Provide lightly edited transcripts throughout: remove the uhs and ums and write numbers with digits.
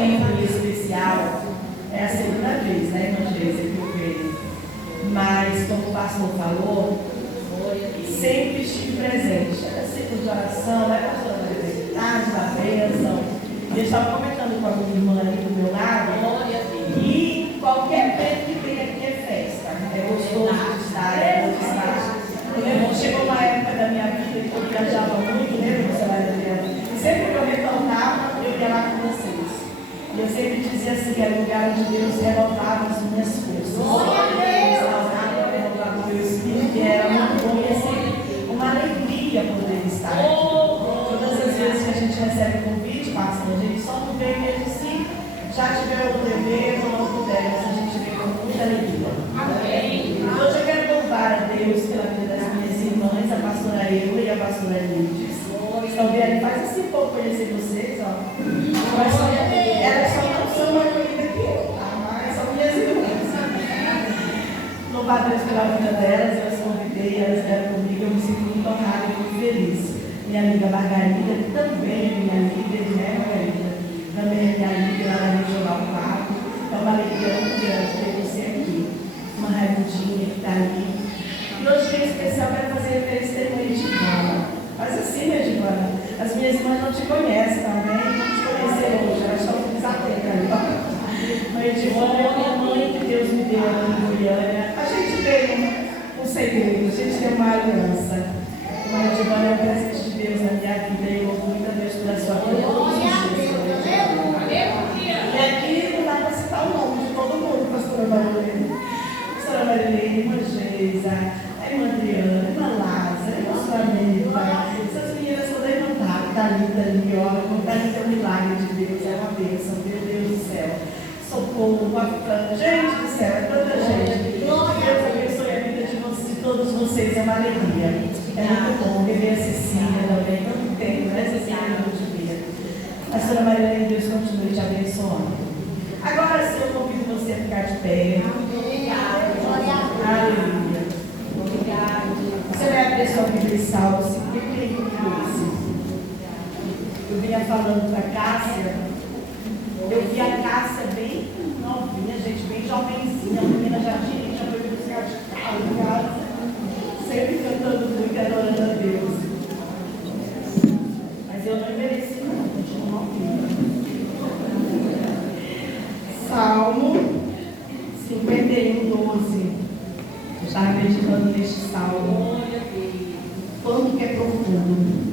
tempo especial, é a segunda vez, né, irmã Geisa, que eu vejo. Mas, como o pastor falou, sempre estive presente. Era ciclo de oração, né, pastor? Tarde da bênção. Eu estava comentando com a minha irmã ali do meu lado, e qualquer evento que tem aqui é festa. É gostoso de estar, é bom de estar. Chegou uma época da minha vida que eu viajava muito, né, sempre que eu retornava, eu ia lá com vocês. E eu sempre dizia assim, que era o lugar onde Deus renovava as minhas forças. Renovava o meu espírito, que era muito bom, e é sempre uma alegria poder estar aqui. Todas as vezes que a gente recebe convite, pastor, a gente só não vem mesmo se já tiver outro evento ou não puder, mas a gente vem com muita alegria. Amém. Hoje eu quero louvar a Deus pela vida das minhas irmãs, a pastora Eula e a pastora Lides. Estão vendo? Faz assim pouco conhecer vocês, ó. Elas só não são mais bonitas que eu, tá? Mas são minhas irmãs. Louvar a Deus pela vida delas, eu as convidei, elas vieram comigo, eu me sinto muito honrada e muito feliz. Minha amiga Margarida, que também é minha líder, né, Margarida? Também é minha líder lá na Regional 4. É uma alegria muito grande ter você aqui. Uma Raimundinha que está ali. E hoje, em especial, quero fazer referência a Edivana. Faz assim, né, Edivana? As minhas irmãs não te conhecem também, não te conheceram hoje, elas estão desatentas ali, ó. A Edivana é uma mãe que Deus me deu aqui em Goiânia. A gente tem um segredo, a gente tem uma aliança. A Edivana é um presente de Deus na minha vida e eu louvo muito a Deus pela sua vida. E aqui não dá para citar o nome de todo mundo, pastora Marilene. Pastora Marilene, irmã Geisa, a irmã Adriana, a irmã Lázara, a irmã Sulamita. Essas meninas todas levantadas, Thalita ali, ó. Thalita é um milagre de Deus, é uma bênção, meu Deus do céu. Socorro, a gente do céu, é tanta gente. Deus abençoe a vida de todos vocês, é uma alegria. É muito bom rever a Cecília também, tanto tempo, né, Cecília, muito dia. Pastora Marilene, Deus continue te abençoando. Agora sim, eu convido você a ficar de pé. Aleluia. Você vai abrir sua Bíblia em Salmo 51, 12. Eu vinha falando para a Cássia, eu vi a Cássia bem novinha, gente, bem jovenzinha, a menina já foi buscar de carro em casa, sempre cantando muito e adorando a Deus. Mas eu não envelheci, não, continuo novinha. Salmo 51, 12. Eu estava meditando neste salmo. Quanto que é profundo.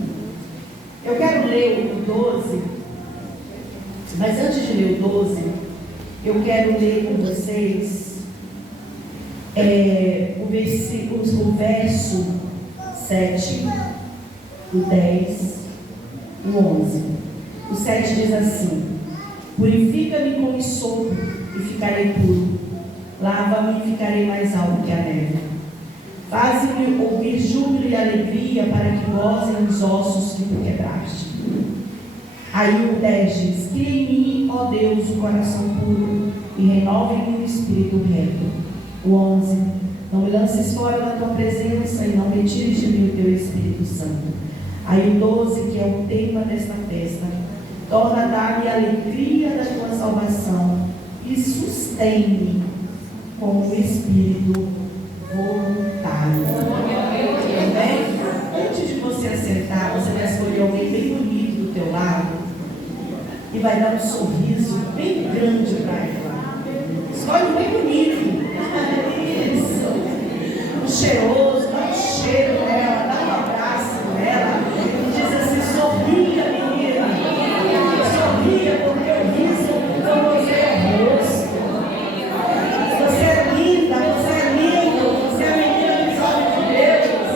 Eu quero ler o 12, mas antes de ler o 12, eu quero ler com vocês o verso 7, o 10, o 11. O 7 diz assim: purifica-me com sopo e ficarei puro, lava-me e ficarei mais alto que a neve. Faze-me ouvir júbilo e alegria, para que gozem os ossos que tu quebraste. Aí o 10 diz: cria em mim, ó Deus, um coração puro, e renove-me o espírito reto. O 11: não me lances fora da tua presença, e não retires de mim o teu Espírito Santo. Aí o 12, que é o tema desta festa: torna a dar-me a alegria da tua salvação, e sustém-me com o espírito voluntário. Amém? Antes de você acertar, você vai escolher alguém bem bonito do teu lado e vai dar um sorriso bem grande para ela. Escolhe um bem bonito. Isso. Um cheiroso, dá um cheiro nela, dá um abraço nela e diz assim: sorria, menina. Sorria, porque o riso com você é rosto. Você é linda, você é lindo, você é a menina dos olhos de Deus.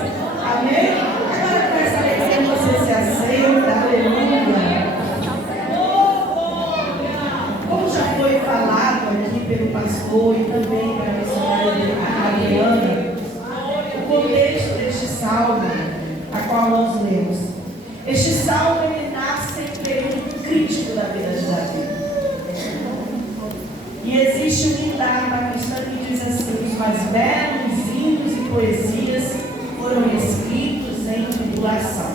Amém? Agora com essa alegria você se aceita. Aleluia. Como já foi falado aqui pelo pastor e também para a missionária Adriana, o contexto deste salmo, a qual nós lemos. Este salmo ele nasce em um período crítico da vida de Davi. E existe um milagre cristã que diz assim: os mais belos hinos e poesias foram escritos em tribulação.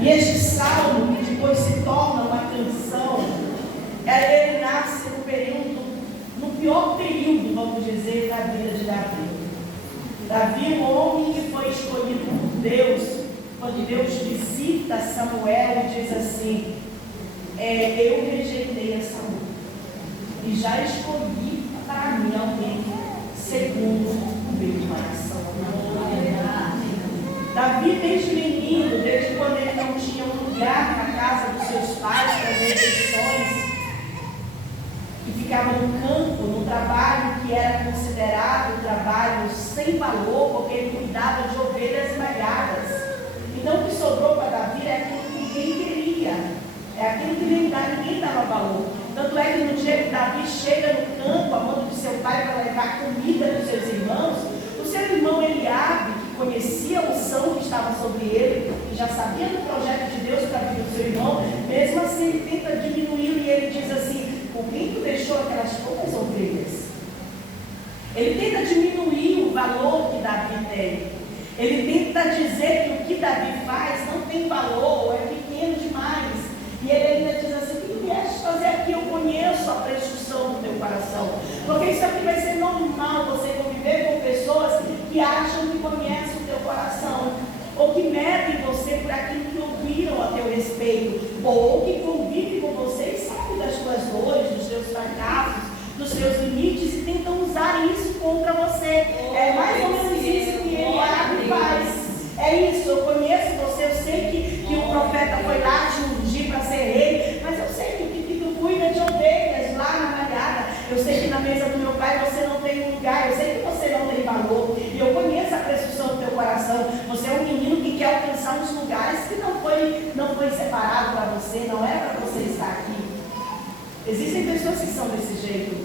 E este salmo, que depois se torna uma canção, é no pior período, vamos dizer, da vida de Davi. Davi, um homem que foi escolhido por Deus, quando Deus visita Samuel e diz assim, eu rejeitei a Samuel e já escolhi para mim alguém segundo o meu coração. Davi, desde menino, desde quando ele não tinha um lugar na casa dos seus pais para as refeições, que ficava no campo, no trabalho que era considerado um trabalho sem valor, porque ele cuidava de ovelhas malhadas. Então o que sobrou para Davi é aquilo que ninguém queria, é aquilo que ninguém dava valor. Tanto é que no dia que Davi chega no campo, a mão de seu pai para levar comida dos seus irmãos, o seu irmão Eliabe, que conhecia a unção que estava sobre ele, que já sabia do projeto de Deus para a vida do seu irmão, mesmo assim ele tenta diminuir e ele diz assim, por quem tu deixou aquelas poucas ovelhas? Ele tenta diminuir o valor que Davi tem. Ele tenta dizer que o que Davi faz não tem valor, ou é pequeno demais. E ele ainda diz assim, o que tu vieste fazer aqui? Eu conheço a presunção do teu coração. Porque isso aqui vai ser normal, você conviver com pessoas que acham que conhecem o teu coração, ou que medem você por aquilo que ouviram a teu respeito, ou que convivem com você e sabem das tuas dores, dos teus fracassos, dos seus limites e tentam usar isso contra você. É mais ou menos isso que ele abre e faz. É isso, eu conheço você, eu sei que o profeta foi lá te ungir para ser rei, mas eu sei que tu cuida de ovelhas lá na malhada, eu sei que na mesa do meu pai você não tem um lugar, eu sei que você não tem valor, e eu conheço a presunção do teu coração. Você é um menino que quer alcançar uns lugares que não foi separado para você, não é para você estar aqui. Existem pessoas que são desse jeito,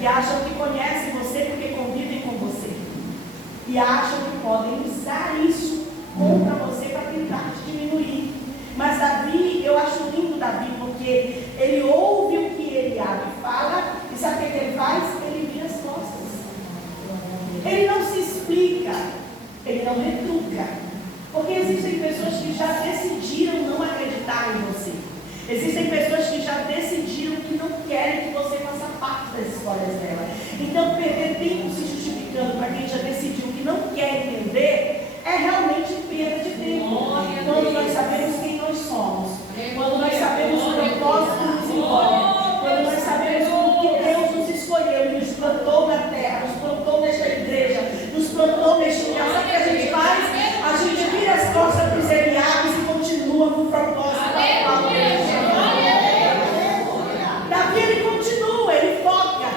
que acham que conhecem você porque convivem com você, e acham que podem usar isso contra você para tentar te diminuir. Mas Davi, eu acho lindo Davi, porque ele ouve o que Eliabe fala, e sabe o que ele faz? Ele vira as costas. Ele não se explica, ele não retruca, porque existem pessoas que já decidiram não acreditar em você. Existem pessoas que já decidiram que não querem que você faça parte das histórias dela. Então, perder tempo se justificando para quem já decidiu que não quer entender é realmente perda de tempo. Quando nós sabemos quem nós somos, quando nós sabemos o propósito que nos envolve, quando nós sabemos o que Deus nos escolheu e nos plantou na terra, nos plantou nesta igreja, nos plantou neste lugar, sabe o que a gente faz? A gente vira as costas para os Eliabes e continua no propósito da palavra. Davi, ele continua, ele foca.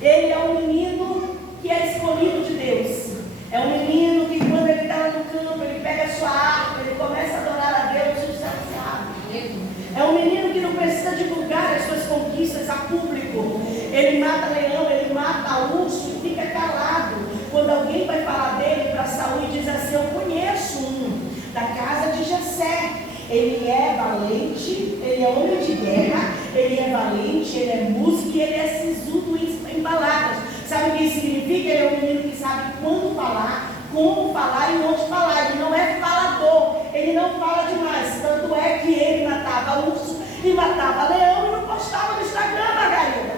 Ele é um menino que é escolhido de Deus. É um menino que quando ele está no campo, ele pega a sua harpa, ele começa a adorar a Deus e o céu se abre. É um menino que não precisa divulgar as suas conquistas a público. Ele mata leão, ele mata urso e fica calado. Quando alguém vai falar dele para Saul e diz assim, eu conheço um da casa de Jessé. Ele é valente, ele é homem de guerra, ele é valente, ele é músico e ele é sisudo em palavras. Sabe o que isso significa? Ele é um menino que sabe quando falar, como falar e onde falar. Ele não é falador, ele não fala demais. Tanto é que ele matava urso e matava leão e não postava no Instagram, Margarida.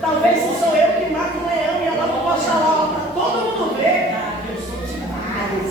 Talvez se sou eu que mato o leão e ela não posta lá para todo mundo ver. Eu sou demais,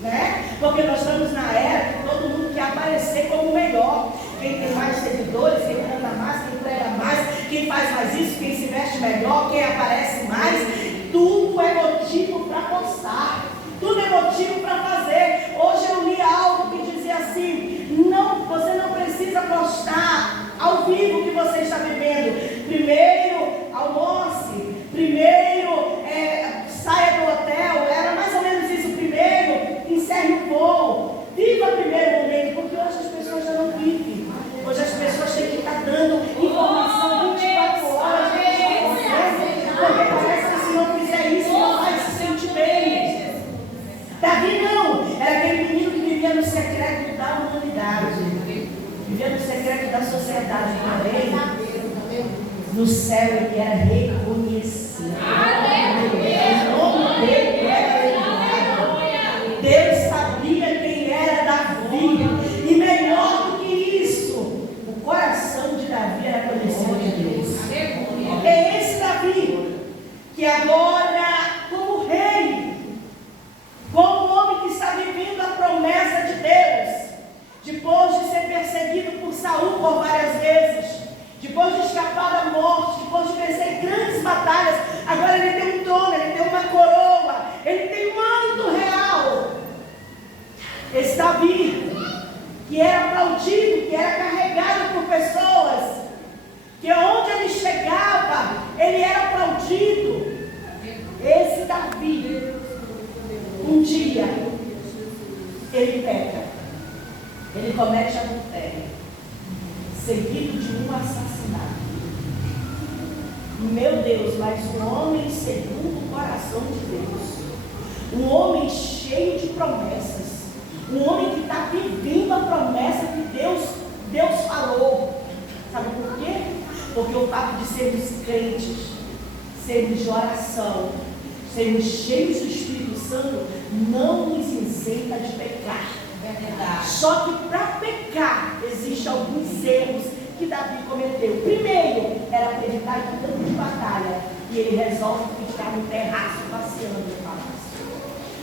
né? Porque nós estamos na era que todo mundo quer aparecer como o melhor. Quem tem mais seguidores, quem canta mais, quem prega mais, quem faz mais isso, quem se veste melhor, quem aparece mais, tudo é motivo para postar, tudo é motivo para fazer. Hoje eu li algo que dizia assim, não, você não precisa postar ao vivo o que você está vivendo. Primeiro almoce, primeiro saia do hotel, era mais ou menos isso, primeiro encerre o voo, viva o primeiro momento, porque hoje as pessoas já não vivem. Hoje as pessoas têm que estar dando informação 24 horas porque parece que se não fizer isso não vai se sentir bem. Davi não, era aquele menino que vivia no secreto da humanidade, vivia no secreto da sociedade, porém no céu ele era reconhecido, o nome dele era elevado. Deus sabia quem era Davi, e melhor do que isso, o coração de Davi era conhecido de Deus. depois de escapar da morte, depois de vencer grandes batalhas, agora ele tem um trono, ele tem uma coroa, ele tem um manto real. Esse Davi, que era aplaudido, que era carregado por pessoas, que onde ele chegava, ele era aplaudido. Esse Davi, um dia, ele peca, ele comete adultério, seguido de um assassinato. Meu Deus, mas um homem segundo o coração de Deus, um homem cheio de promessas, um homem que está vivendo a promessa que Deus falou. Sabe por quê? Porque o fato de sermos crentes, sermos de oração, sermos cheios do Espírito Santo, não nos isenta de pecar. Só que para pecar, existem alguns erros que Davi cometeu. Primeiro, era acreditar no campo de batalha, e ele resolve ficar no terraço passeando no palácio.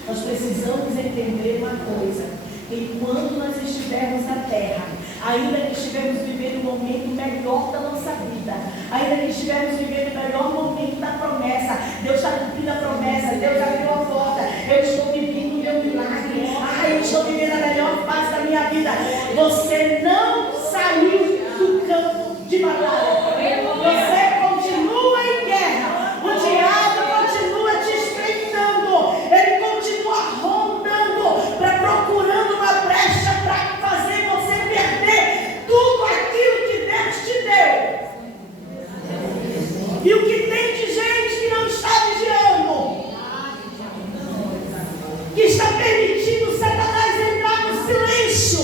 Nós precisamos entender uma coisa: enquanto nós estivermos na terra, ainda que estivermos vivendo o momento melhor da nossa vida, ainda que estivermos vivendo o melhor momento da promessa, Deus está cumprindo a promessa, Deus abriu a porta, eu estou vivendo o meu milagre, eu estou vivendo a melhor fase da minha vida. Você não saiu do campo de batalha, você continua em guerra, o diabo continua te espreitando, ele continua rondando, procurando uma brecha para fazer você perder tudo aquilo que Deus te deu. E o que tem de gente que não está vigiando, que está permitindo Satanás entrar no silêncio,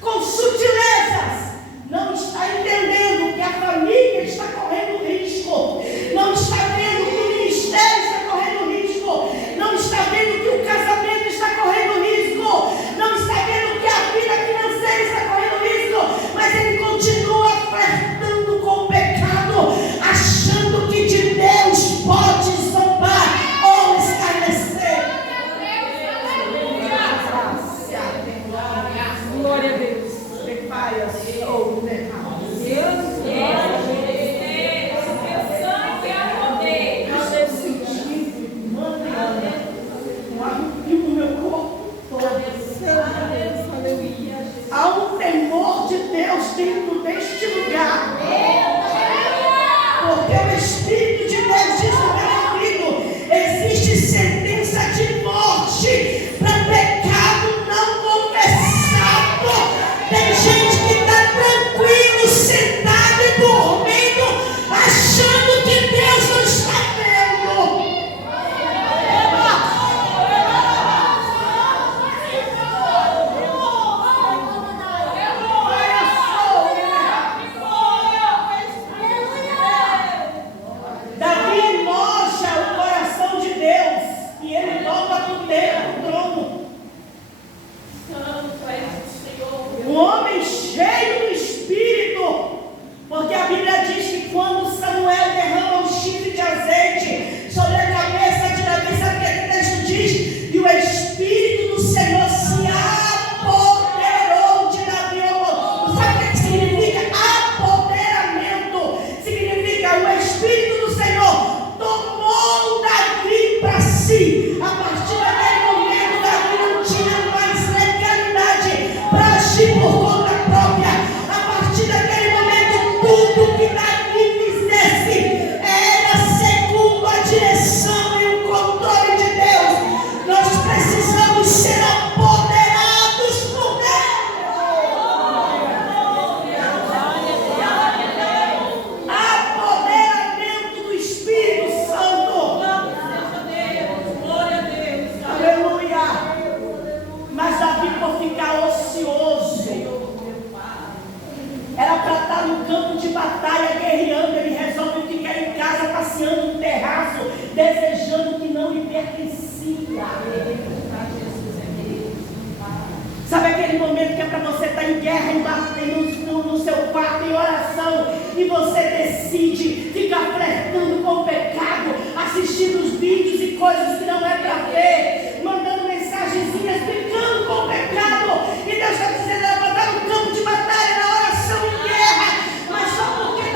com sutilezas, não está entendendo que a família está correndo risco, não está vendo que o ministério está correndo risco, não está vendo que o casamento está correndo risco, não está vendo que a vida financeira está correndo risco, mas ele continua flertando com o pecado, achando que de Deus pode zombar ou escarnecer. Glória a Deus. Pai, eu sou o há um temor de Deus dentro deste lugar, porque o Espírito de Deus diz no meu ouvido: existe sentença de morte para pecado não confessado. Tem gente que está tranquilo, sentado e dormindo, achando que Deus não está vendo. Davi mocha o coração de Deus e ele volta do trono. Um homem cheio do Espírito, porque a Bíblia diz que quando Samuel derrama um chifre de azeite sobre a cabeça de Davi, sabe o que o texto diz? E o Espírito do Senhor se apoderou de Davi. Sabe o que significa apoderamento? Significa o Espírito do Senhor tomou Davi para si. A partir daquele momento, Davi não tinha mais legalidade para agir por conta própria. A partir daquele momento, tudo que Davi fizesse era segundo a direção e o controle de Deus. Nós precisamos ser apoderados por Deus. Apoderamento do Espírito Santo. Aleluia. Mas Davi, por ficar ocioso, era para estar no campo de batalha guerreando, ele resolve ficar em casa passeando no terraço, desejando que não lhe pertencia. Sabe aquele momento que é para você estar em guerra, no seu quarto, em oração, e você decide ficar flertando com o pecado, assistindo os vídeos e coisas que não é para ver, mandando mensagenzinhas, brincando com o pecado, e Deus está dizendo: era para estar no campo de batalha, na oração em guerra, mas só porque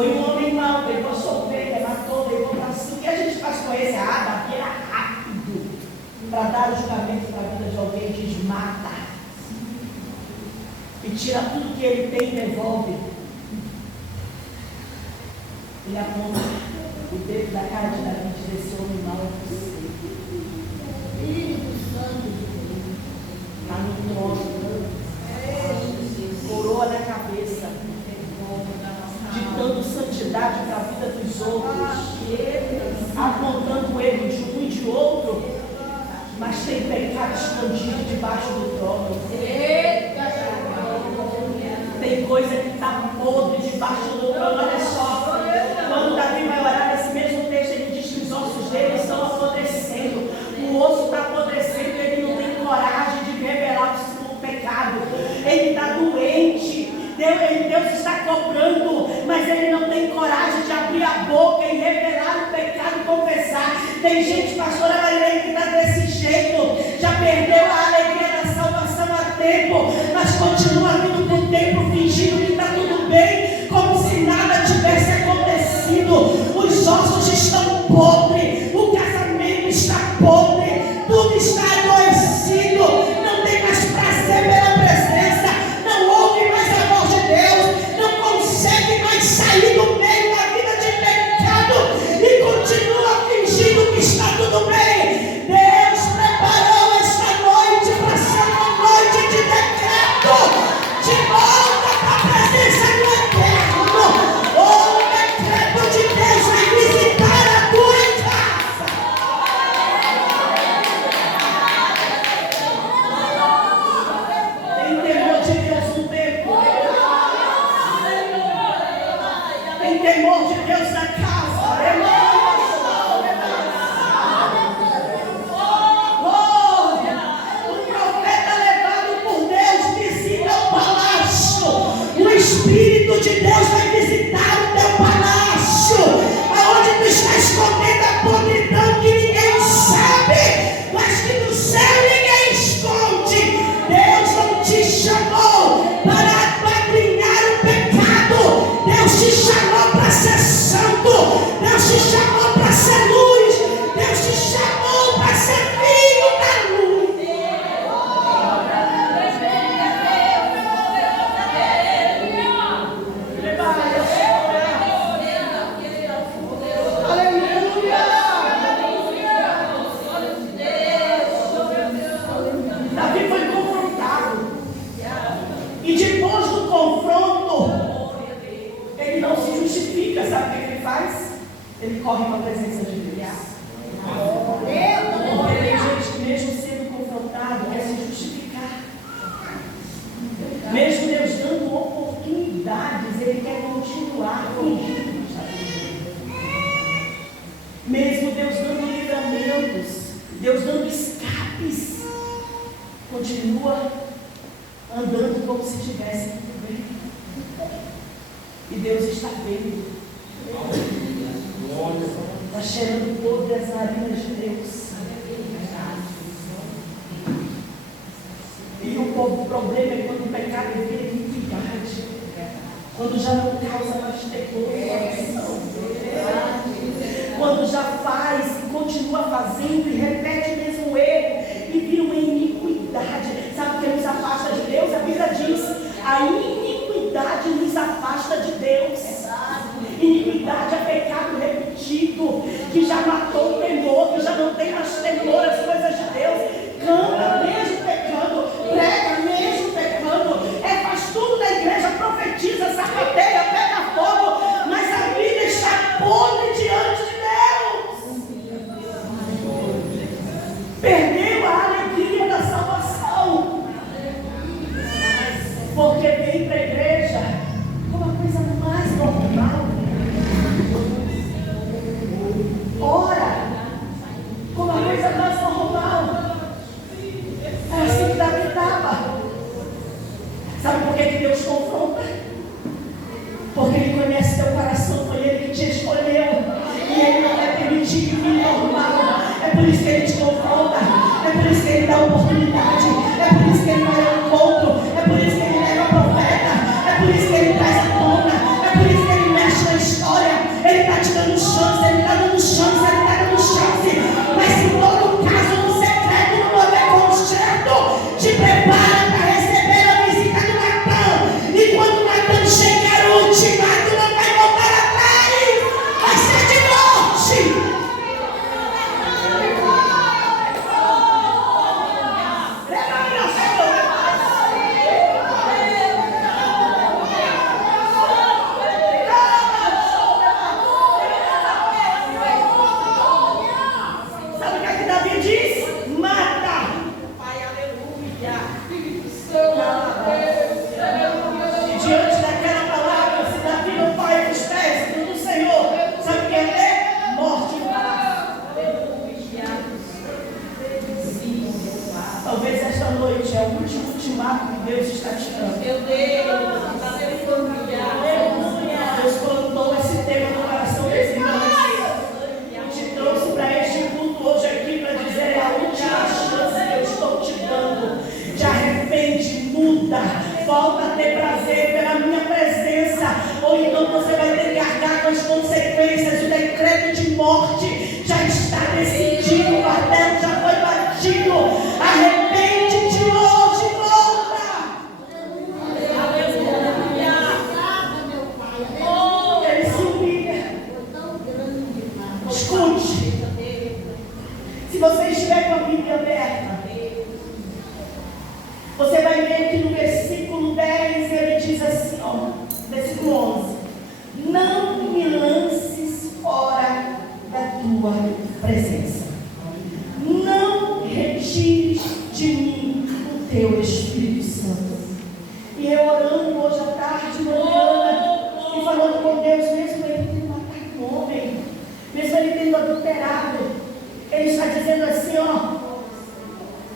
Foi um homem mau, pegou sua ovelha, matou, levou para si. O que a gente faz com esse? Daqui era rápido. Para dar o julgamento para a vida de alguém, diz mata. E tira tudo que ele tem e devolve. Ele aponta o dedo da cara de Davi e diz: esse homem mau é você. Espírito Santo de Deus está no trono, coroa na cabeça, ditando santidade para a vida dos outros, apontando o erro de um e de outro, mas tem pecado escondido debaixo do trono. Tem coisa que está podre debaixo do trono. Olha só, quando Davi vai orar nesse mesmo texto, ele diz que os ossos dele estão apodrecendo. O osso está apodrecendo, ele não tem coragem de revelar o pecado. Ele está doente. Deus está cobrando, mas ele não tem coragem de abrir a boca e revelar o pecado e confessar. Tem gente, pastora Marilene, que está desse jeito, já perdeu a alegria da salvação há tempo, mas continua vindo para o templo fingindo que está tudo bem, como se nada tivesse acontecido. Os ossos estão podres, o casamento está podre, tudo está adoecido, não tem mais prazer pela presença, não ouve mais a voz de Deus, não consegue mais sair do meio da vida de pecado e continua fingindo que está tudo bem. Deus preparou esta noite para ser uma noite de decreto, de volta para a presença do Eterno. O decreto de Deus vai visitar a tua casa. Tem temor de Deus no templo. Tem temor de Deus na casa. O Espírito de Deus vai visitar o teu palácio, aonde tu está escondendo a podridão que ninguém sabe, mas que no céu ninguém esconde. Deus não te chamou para apadrinhar o pecado, Deus te chamou para ser santo, Deus te chamou para ser luz, Deus te chamou para ser filho da luz. Ele corre para a presença de Deus. Porque tem gente que mesmo sendo confrontado quer se justificar. Mesmo Deus dando oportunidades, ele quer continuar fingindo. Mesmo Deus dando livramentos, Deus dando escapes, continua andando como se tivesse tudo bem. E Deus está vendo. Está cheirando podre as narinas de Deus. E o problema é quando o pecado vira iniquidade, quando já não causa mais terror, quando já faz e continua fazendo e repete o mesmo erro e vira uma iniquidade. Sabe o que nos afasta de Deus? A Bíblia diz: a iniquidade nos afasta de Deus. Iniquidade é pecado repetido, que já matou o temor, que já não tem mais temor às coisas de Deus. Canta mesmo pecando, prega mesmo pecando, faz tudo na igreja, profetiza, sapateia, pega fogo, mas a vida está podre diante de Deus. Perdeu a alegria da salvação, porque vem para a igreja como uma coisa mais normal. Ora, como a coisa mais normal. É assim que Davi estava. Sabe por que Deus confronta? Porque Ele conhece teu coração, foi Ele que te escolheu. E Ele não vai permitir que viva normal. É por isso que Ele te confronta. É por isso que Ele dá oportunidade. É por isso que Ele vai ao encontro. É por isso que Ele leva a profeta. É por isso que Ele traz a tona. É por isso que Ele mexe na história. volta a ter prazer pela minha presença, ou então você vai ter que arcar com as consequências. O decreto de morte já está decidido, o martelo já foi batido. Arrepende-te hoje, volta. Ele se humilha. Escute, se você estiver com a Bíblia aberta, você vai ver que no versículo 10 ele diz assim, ó, versículo 11: não me lances fora da tua presença, não retires de mim o teu Espírito Santo. E eu orando hoje à tarde, e falando com Deus, mesmo ele tendo matado um homem, mesmo ele tendo adulterado, ele está dizendo assim, ó,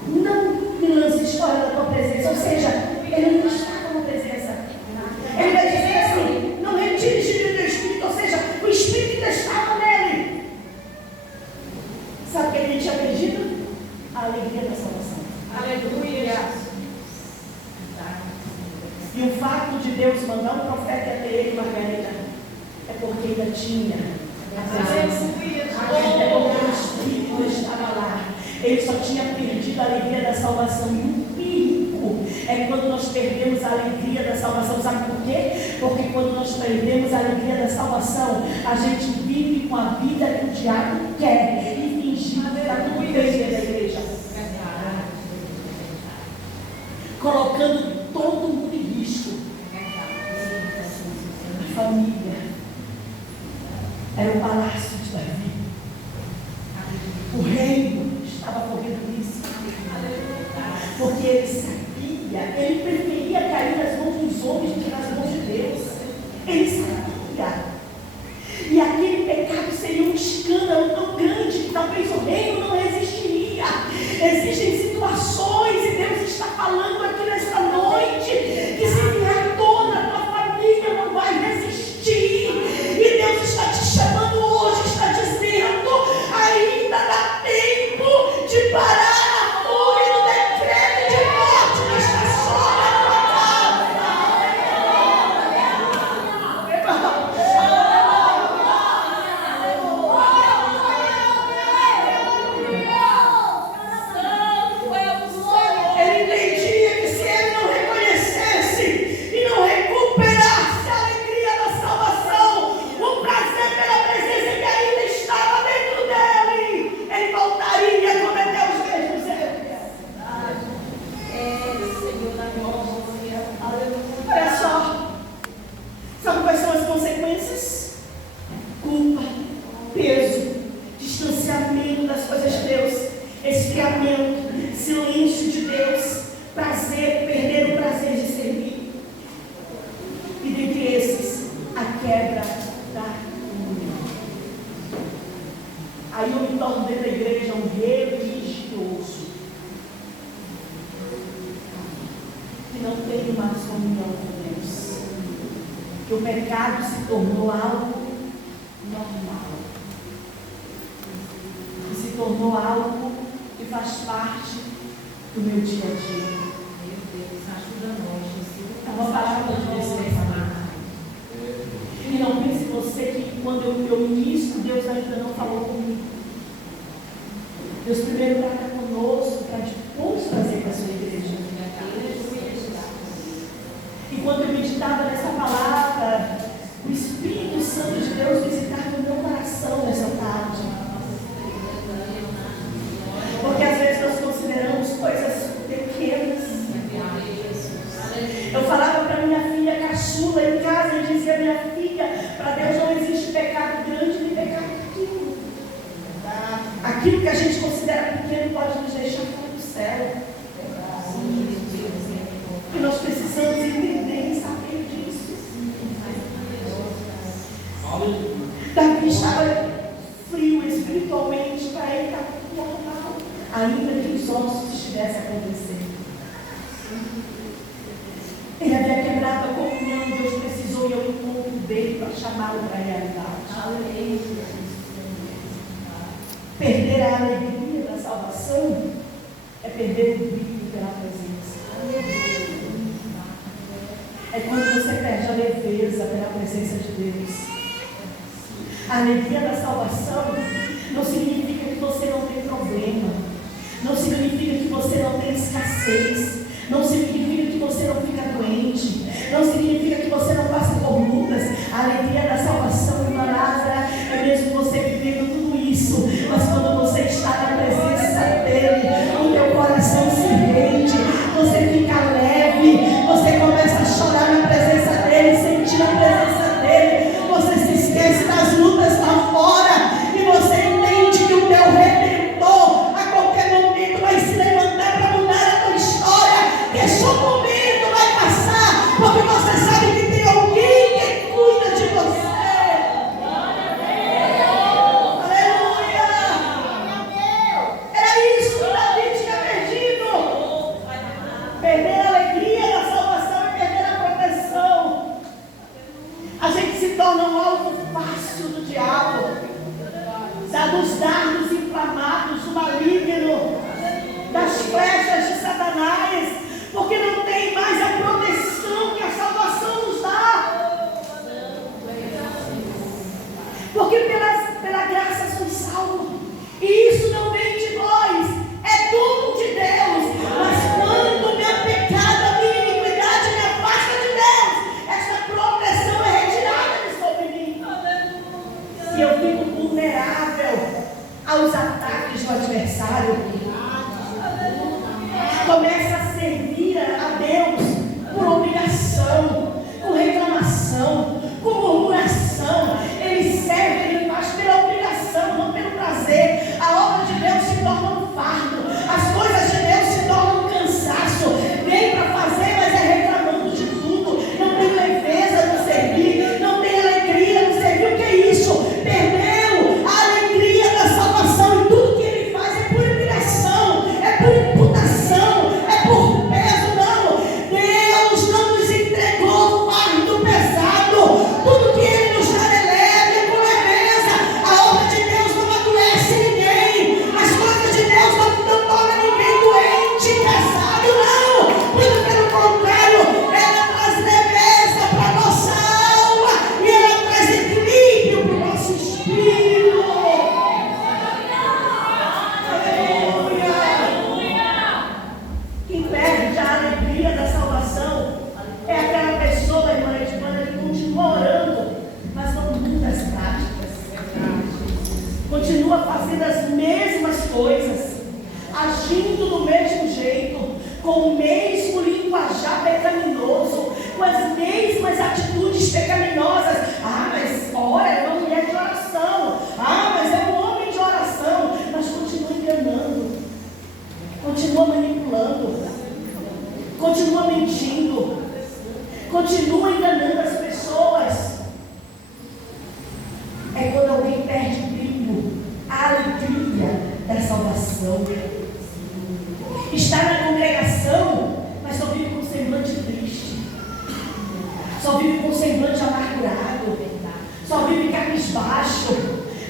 não me lances fora da tua presença. Ou seja, ele não está com a presença. Ele vai dizer assim, não retires de mim o teu Espírito. Ou seja, o Espírito estava nele. Sabe o que ele tinha perdido? A alegria da salvação. Aleluia. E o fato de Deus mandar um profeta até ele, Margarida, é porque ainda tinha a presença. É porque o Espírito estava lá. Ele só tinha perdido a alegria da salvação. E o perigo é quando nós perdemos a alegria da salvação. Sabe por quê? Porque quando nós perdemos a alegria da salvação, a gente vive com a vida que o diabo quer e fingir que está tudo bem dentro da igreja, colocando todo mundo em risco. A família era o palácio de Davi. O reino estava correndo nisso, porque ele sabia, ele preferia cair nas mãos dos homens do que nas mãos de Deus. Ele sabia. E aquele pecado seria um escândalo tão grande que talvez o reino não resistiria. Existem situações, e Deus está falando aqui nesta noite, que se vier à tona, a tua família não vai resistir. E Deus está te chamando hoje, está dizendo, ainda dá tempo de parar a fúria do decreto de morte que está sobre a tua Ele entendia que se ele não reconhecesse e não recuperasse a alegria da salvação, o prazer pela presença que ainda estava dentro dele, ele voltaria a cometer os mesmos erros. Olha só, sabe quais são as consequências? Culpa, peso, distanciamento das coisas de Deus, esfriamento, silêncio de Deus, prazer, perder o prazer de servir. E dentre esses, a quebra da comunhão. Aí eu me torno dentro da igreja um religioso, que não tem mais comunhão com Deus, que o pecado se tornou algo normal, que se tornou algo que faz parte do meu dia a dia. Meu Deus, ajuda nós, Jesus. Eu vou falar para você, e não pense você que quando eu ministro, Deus ainda não falou comigo. Deus primeiro trata conosco para depois trazer para a sua igreja. E quando eu meditava nessa palavra, o Espírito Santo de Deus visitava o meu coração nessa tarde. Porque às vezes nós consideramos coisas pequenas. Eu falava para minha filha caçula em casa e dizia: minha filha, para Deus não existe pecado grande nem pecado pequeno. Aquilo que a gente considera pequeno pode nos deixar fora do céu. E nós precisamos entender e saber disso. Davi estava frio espiritualmente, para ele estava tudo normal, ainda que os ossos estivessem acontecendo. Ele havia quebrado a comunhão, Deus precisou ir ao encontro dele para chamá-lo para a realidade. Perder a alegria da salvação é perder o brilho pela presença. É quando você perde a leveza pela presença de Deus. A alegria da salvação não significa que você não tem problema, não significa que você não tem escassez, não significa que você não fica doente, não significa que você não passa por lutas. A alegria da salvação, palavra, é mesmo você vivendo tudo isso, mas quando você está na presença dele, o teu coração se rende, você fica leve, você começa a chorar na presença dele, sentir a presença dele, você se esquece das lutas lá fora e você entende que o teu Redentor a qualquer momento vai se levantar para mudar a tua história, que esse momento vai passar, porque você sabe que tem alguém que cuida de você. Aleluia! Era isso que Davi tinha perdido. Perder a alegria da salvação e perder a proteção. A gente se torna um alvo fácil do diabo, dos dardos inflamados, do maligno, das flechas de Satanás, porque não tem mais a proteção que a salvação nos dá. Porque pela graça somos salvos, e isso não vem de nós, é dom de Deus. Mas quando meu pecado, a minha iniquidade me afasta de Deus, essa proteção é retirada de sobre mim. E eu fico vulnerável aos ataques do adversário. Começa a servir a Deus por obrigação, por reclamação, por murmuração. Ele serve, ele faz pela obrigação, não pelo prazer. A obra de Deus se torna um fardo, as coisas de Deus se tornam um cansaço. Vem para fazer, mas é reclamando de tudo. Não tem leveza no servir, não tem alegria no servir. O que é isso? Perdeu a alegria da salvação, e tudo que ele faz é por obrigação, é por imputação, é por peso. Não, Deus não nos entregou fardo pesado. Tudo que ele nos dá é leve, é com leveza. A obra de Deus não adoece ninguém, as coisas de Deus não tornam ninguém doente, pesado, não. Muito pelo contrário, ela traz leveza para a nossa alma e ela traz equilíbrio para o nosso espírito. Quem perde a alegria da salvação é aquela pessoa, irmã Edmana, que continua orando, mas não muda as práticas, continua fazendo as mesmas coisas, agindo do mesmo jeito, com o mesmo linguajar pecaminoso, com as mesmas atitudes pecaminosas. Ah, mas ora, é uma mulher de oração. Ah, mas é um homem de oração. Mas continua enganando, continua manipulando, continua mentindo, continua enganando as pessoas. É quando alguém perde o brilho, a alegria da salvação. Está na congregação, mas só vive com semblante triste, só vive com semblante amargurado, só vive cabisbaixo,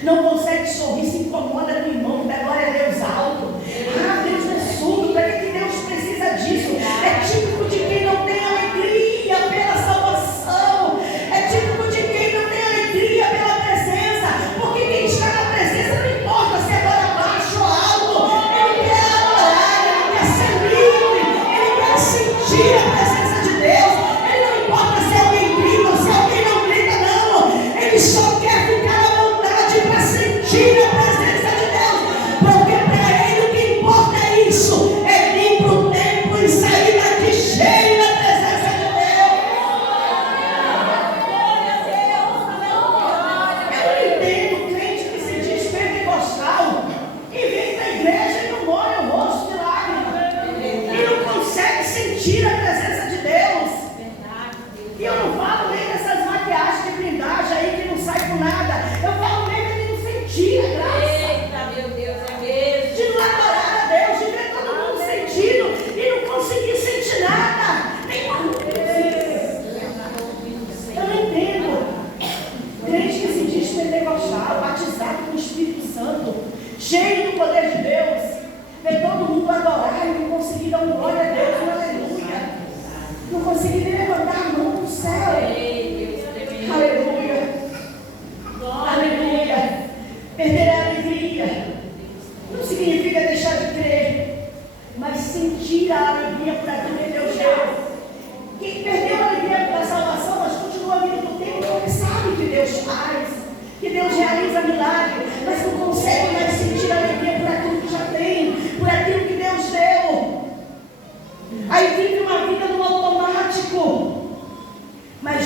não consegue sorrir, se incomoda com o irmão que dá glória a Deus alto. Ah, Deus é surdo, para que Deus precisa disso? É típico de quem não tem alegria pela salvação, é típico de quem não tem alegria pela presença, porque quem está na presença não importa se é para baixo ou alto, ele quer adorar, ele quer ser livre, ele quer sentir a presença de Deus. Ele não importa se alguém grita ou se alguém não grita, não, ele só quer ficar à vontade para sentir a presença de Deus, porque para ele o que importa é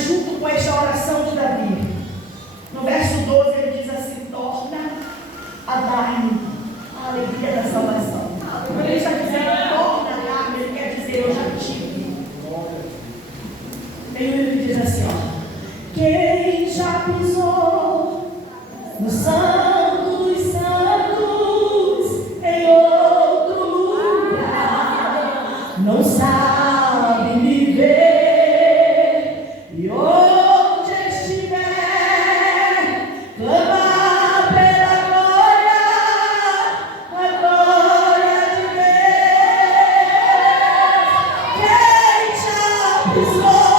junto com esta oração de Davi, no verso 12 ele diz assim: torna a dar-me a alegria da salvação. Quando ele está dizendo torna a dar-me, ele quer dizer eu já tive. Aí ele diz assim, ó: quem já pisou no santo dos santos em outro lugar não sabe viver, e onde estiver clamar pela glória, a glória de Deus. Quem já pisou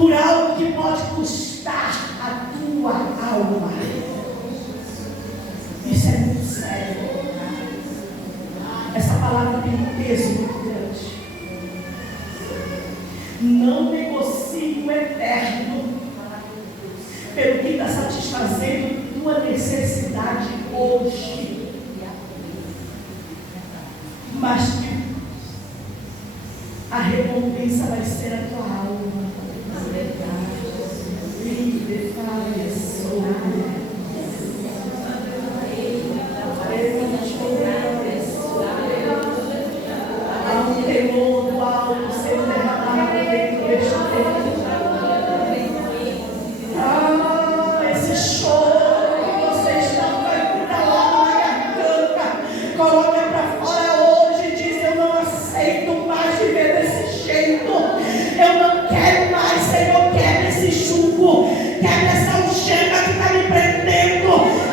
por algo que pode custar a tua alma. Isso é muito sério. Essa palavra tem um peso muito grande. Não negocie o eterno pelo que está satisfazendo tua necessidade hoje. Mas que a recompensa vai ser a tua alma. Livre, fale, há um temor do alto sendo derramado dentro deste tempo. Esse choro que você está vai ficar lá na garganta. Coloca para fora hoje e diz: eu não aceito mais viver desse jeito. Eu não quero mais, Senhor. Quebra esse jugo, quebra essa algema que está me prendendo.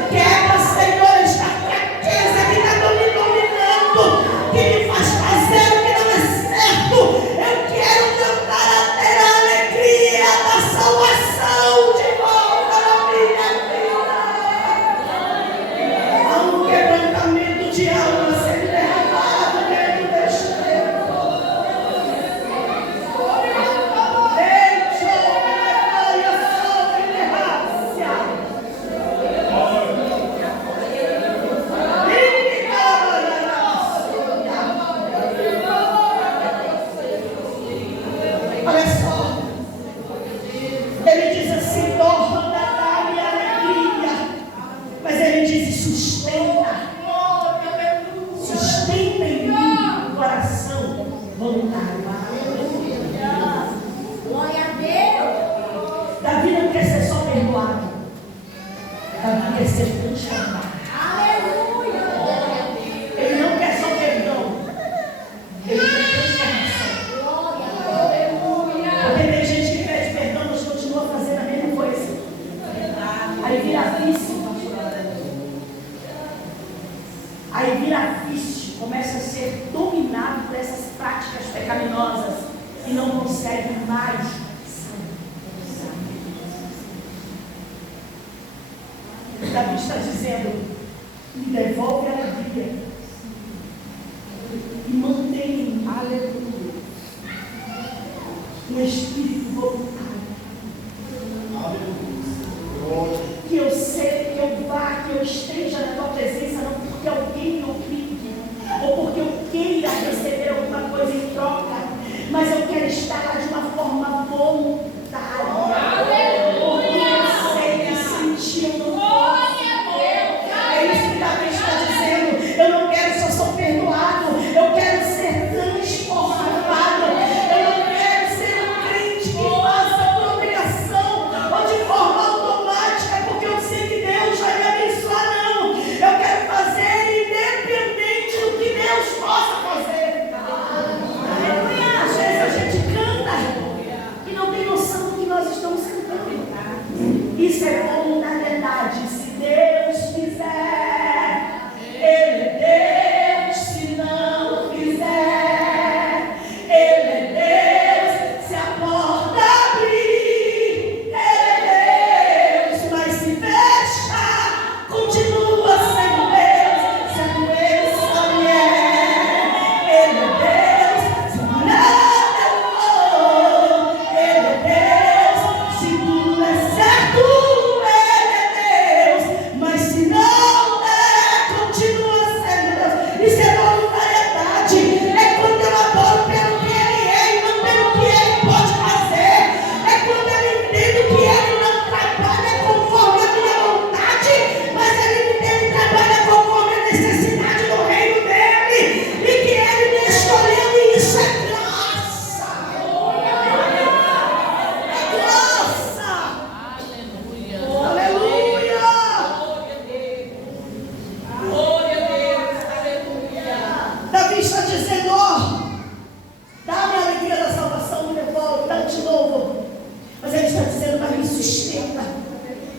Quebra, Senhor, esta fraqueza que está me dominando, que me faz fazer o que não é certo. Eu quero cantar até a alegria da salvação de volta na minha vida. Há um quebrantamento de alma sendo derramado dentro deste tempo. Olha só, ele diz assim: torna a minha alegria, mas ele diz: sustenta em mim o coração voluntário. Glória a Deus. Davi não quer ser só perdoado, Davi quer ser transformado. Aleluia. Ele não quer só perdão, ele quer transformação. Glória. Porque tem gente que pede perdão, mas continua fazendo a mesma coisa. Aí vira vício. Aí vira vício, começa a ser dominado por essas práticas pecaminosas e não consegue mais sair. Davi está dizendo: me devolve a alegria e mantém em mim, aleluia, um espírito voluntário. Que eu sei, que eu vá, que eu esteja na tua presença, não porque alguém me obrigue, ou porque eu queira receber alguma coisa em troca, mas eu quero estar lá de uma forma voluntária. Porque eu sei que sentir eu não posso. É isso que Davi está dizendo. Eu não quero só ser perdoado, eu quero ser transformado. Eu não quero ser um crente que faça por obrigação ou de forma automática, porque eu sei que Deus vai me abençoar. Não, eu quero fazer independente do que Deus possa fazer. Às vezes a gente canta e não tem noção do que nós estamos cantando. Isso é voluntariedade. Se Deus fizer, Ele é Deus. Se não fizer, Ele é Deus. Se a porta abrir, Ele é Deus. Mas se fecha, continua sendo Deus. Se a doença vier, Ele é Deus. Se nada for, Ele é Deus. Se tudo é certo, Ele é Deus. Mas se não der, continua sendo Deus. Isso é voluntariedade. É quando eu adoro pelo que Ele é e não pelo que Ele pode fazer. É quando eu entendo que Ele não trabalha conforme a minha vontade, mas Ele trabalha conforme a necessidade do reino dEle. E que Ele me escolheu, e isso é graça. É graça. Aleluia. Davi está dizendo: ó, dá-me a alegria da salvação, me devolve, dá de novo. Mas ele está dizendo: mas me sustenta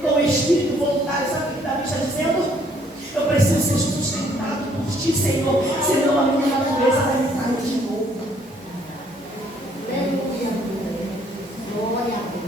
com o espírito voluntário. Sabe o que Davi está dizendo? Eu preciso ser sustentado por ti, Senhor, senão a minha natureza vai me cair de novo. Aleluia. Glória a Deus.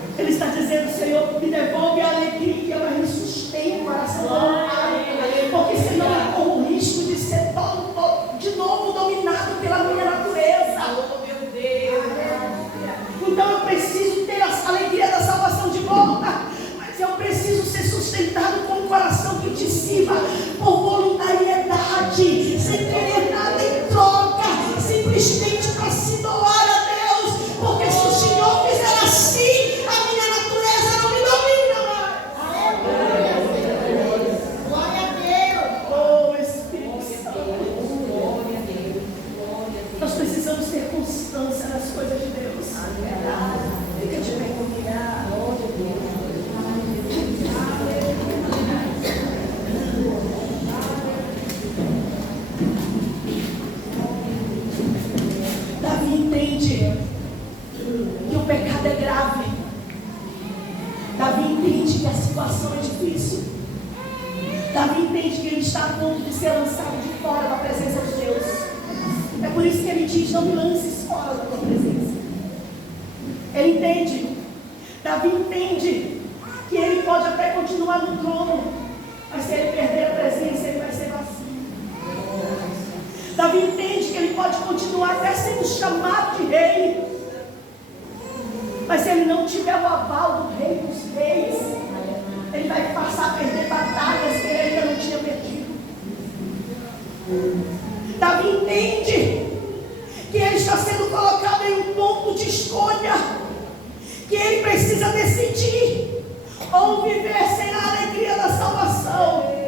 submissiva, por voluntariedade, sem querer nada em troca, simplesmente para se doar a Deus, porque se o Senhor fizer assim, a minha natureza não me domina mais. Glória a Deus. Oh, Espírito Santo. Nós precisamos ter constância nas coisas de Deus. Fica de pé comigo. Davi entende que o pecado é grave. Davi entende que a situação é difícil. Davi entende que ele está a ponto de ser lançado de fora da presença de Deus. É por isso que ele diz: não me lances fora da tua presença. Ele entende. Davi entende que ele pode até continuar no trono, mas se ele perder a presença, ele vai ser vazio. Davi entende que ele pode continuar até sendo chamado de rei, mas se ele não tiver o aval do rei dos reis, ele vai passar a perder batalhas que ele ainda não tinha perdido. Davi entende que ele está sendo colocado em um ponto de escolha, que ele precisa decidir ou viver sem a alegria da salvação,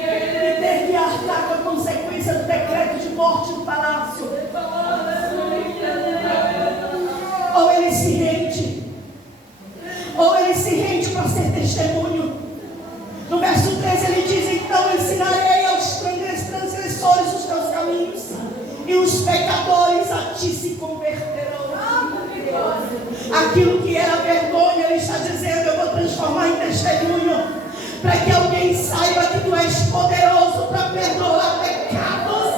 e ter que arcar com a consequência do decreto de morte no palácio, ou ele se rende, para ser testemunho. No verso 13 ele diz: então ensinarei aos transgressores os teus caminhos, e os pecadores a ti se converterão. Aquilo que era vergonha, ele está dizendo: eu vou transformar em testemunho, para que alguém saiba que tu és poderoso para perdoar pecados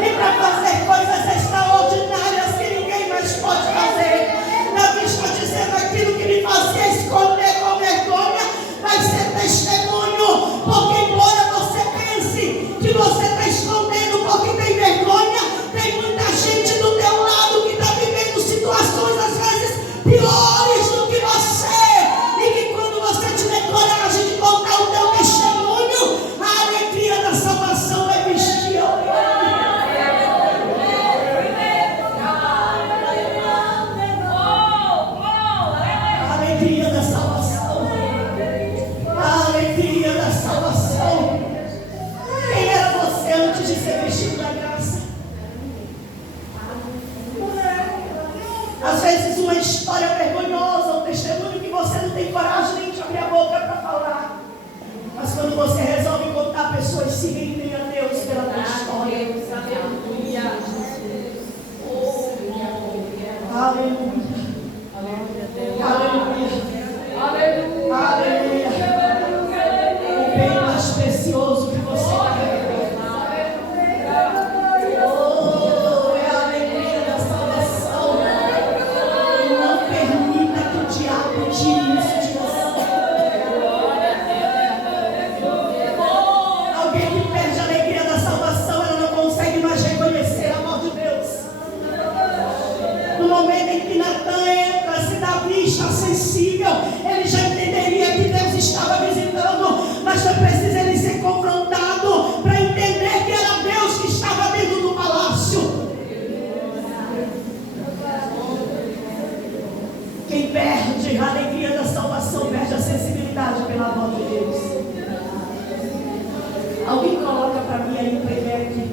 e para fazer coisas extraordinárias que ninguém mais pode fazer. Davi está dizendo: aquilo que me fazia esconder com vergonha vai ser testemunho, porque embora você pense que você está escondendo porque tem vergonha, tem muita gente do teu lado que está vivendo situações às vezes piores do que você, e que quando você tiver coragem de contar o teu testemunho, a alegria da salvação vai vestir a alegria da salvação. A alegria da salvação. Quem era você antes de ser vestido da graça? Às vezes uma história vergonhosa, um testemunho que você não tem coragem nem de abrir a boca para falar. Mas quando você resolve contar, pessoas se rendem a Deus pela tua história. Aleluia. Aleluia. Aleluia. O bem mais precioso que você carrega. Oh, é a alegria da salvação. Não permita que o diabo tire isso de você. Alguém que perde a alegria da salvação, ela não consegue mais reconhecer a mão de Deus. No momento em que Natan entra, se Davi está sensível, ele já entenderia que Deus estava visitando, mas foi preciso ele ser confrontado para entender que era Deus que estava dentro do palácio. Quem perde a alegria da salvação perde a sensibilidade pela voz de Deus. Alguém coloca para mim aí no playback: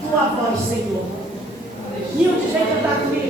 tua voz, Senhor. E eu dizer que está comigo.